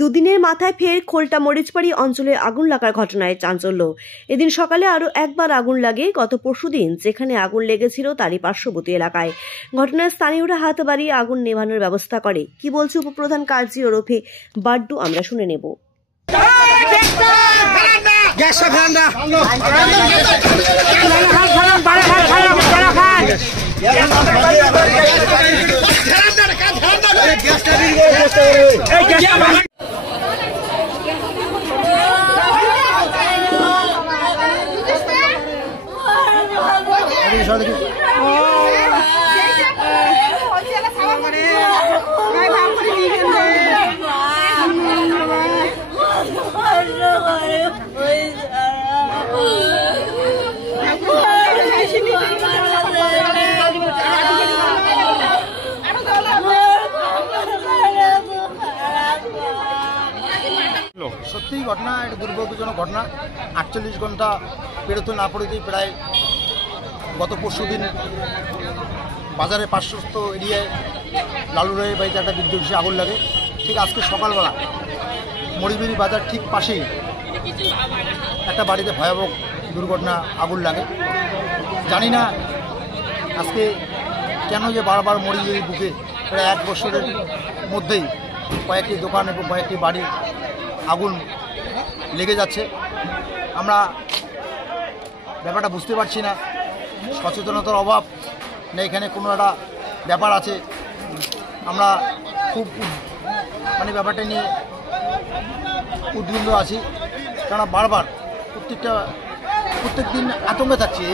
দুদিনের মাথায় ফের খোলটা মরিচবাড়ি অঞ্চলে আগুন লাগার ঘটনায় চাঞ্চল্য। এদিন সকালে আরও একবার আগুন লাগে গত পরশুদিন, যেখানে আগুন লেগেছিল তারই পার্শ্ববর্তী এলাকায়। ঘটনায় স্থানীয়রা হাত বাড়িয়ে আগুন নেভানোর ব্যবস্থা করে। কি বলছে উপপ্রধান কাজী ওরফে বাড্ডু, আমরা শুনে নেব। সত্যি ঘটনা, এটা দুর্ভাগ্যজনক ঘটনা। 48 ঘন্টা পেরোতে না পড়েতেই প্রায় গত পরশু দিন বাজারে পার্শ্বস্থ এরিয়ায় লালু রায়ের বাড়িতে একটা বিদ্যুৎ আগুন লাগে। ঠিক আজকে সকালবেলা মরিবেড়ি বাজার ঠিক পাশেই একটা বাড়িতে ভয়াবহ দুর্ঘটনা, আগুন লাগে। জানি না আজকে কেন যে বারবার মরিবেড়ি বুকে প্রায় 1 বছরের মধ্যেই কয়েকটি দোকান এবং কয়েকটি বাড়ির আগুন লেগে যাচ্ছে। আমরা ব্যাপারটা বুঝতে পারছি না, সচেতনতার অভাব না এখানে কোনো একটা ব্যাপার আছে। আমরা খুব ব্যাপারটা নিয়ে উদ্বিগ্ন আছি, কারণ বারবার প্রত্যেক দিন আতঙ্কে থাকছি।